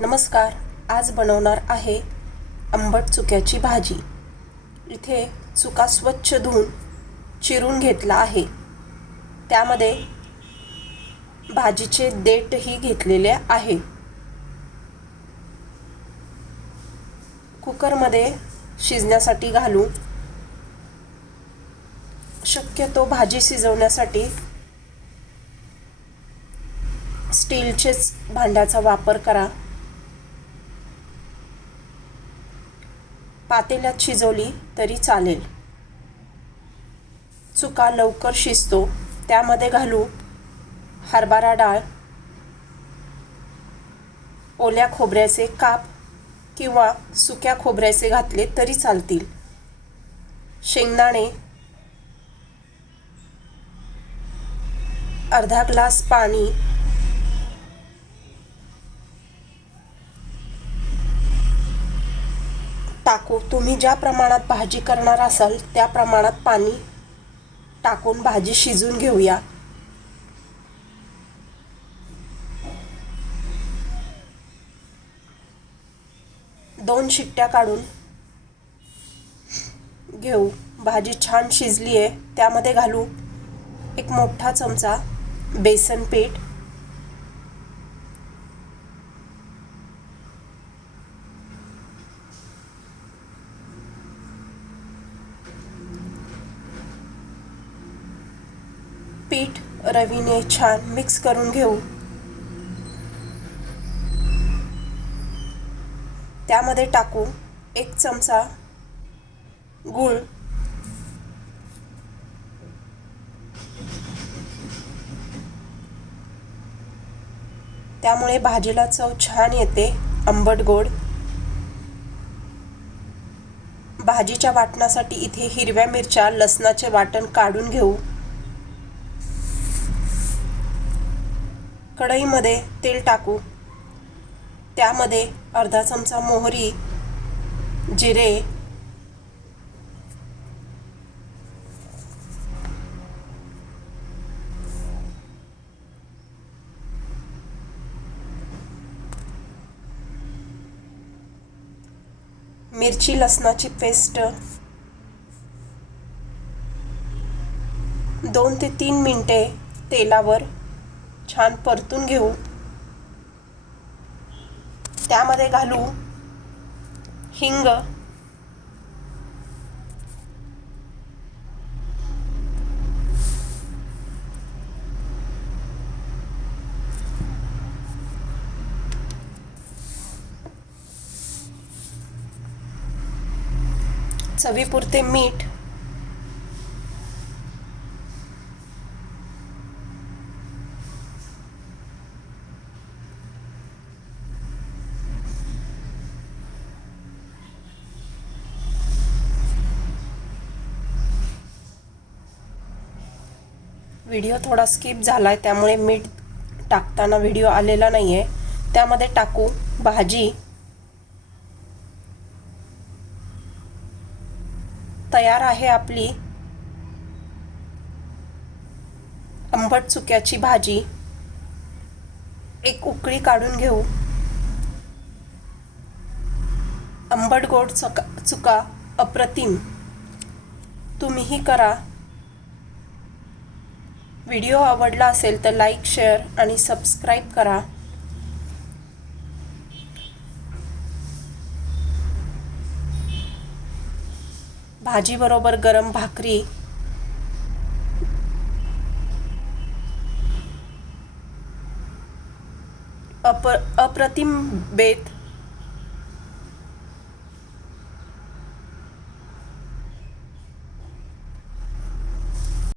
नमस्कार. आज बनवणार आहे आंबट चुक्याची भाजी. इथे चुका स्वच्छ धुवून चिरून घेतला आहे. त्यामध्ये भाजीचे देठही घेतलेले आहे. कुकरमध्ये शिजण्यासाठी घालू. शक्यतो भाजी शिजवण्यासाठी स्टीलचेच भांड्याचा वापर करा. पातेल्यात शिजवली तरी चालेल. चुका लवकर शिजतो. त्यामध्ये घालू हरभरा डाळ, ओल्या खोबऱ्याचे काप किंवा सुक्या खोबऱ्याचे घातले तरी चालतील. शेंगदाणे, अर्धा ग्लास पाणी, टाकू. तुम्ही ज्या प्रमाणात भाजी करणार असाल त्या प्रमाणात पाणी टाकून भाजी शिजून घेऊया. दोन शिट्ट्या काढून घेऊ. भाजी छान शिजली आहे. त्यामध्ये घालू एक मोठा चमचा बेसन पीठ, पीठ रवीने छान मिक्स करून घेऊ. त्यामध्ये टाकू एक चमचा गूळ, त्यामुळे भाजीला चव छान येते, आंबट गोड. भाजीच्या वाटणासाठी इथे हिरव्या मिरच्या, लसणाचे वाटण काढून घेऊ. कढईमध्ये तेल टाकू. त्यामध्ये अर्धा चमचा मोहरी, जिरे, मिरची लसणाची पेस्ट 2 ते 3 मिनिटे तेलावर छान परतून घेऊ. त्यामध्ये घालू हिंग, चवीपुरते मीठ, व्हिडिओ थोडा स्किप झालाय त्यामुळे मीठ टाकताना व्हिडिओ आलेला नाहीये. त्यामध्ये टाकू भाजी. तयार आहे आपली आंबट चुक्याची भाजी. एक उकळी काढून घेऊ. आंबट गोड चुका अप्रतिम. तुम्हीही करा. व्हिडिओ आवडला असेल तर लाईक, शेअर आणि सबस्क्राईब करा. भाजी बरोबर गरम भाकरी, अप्रतिम बेत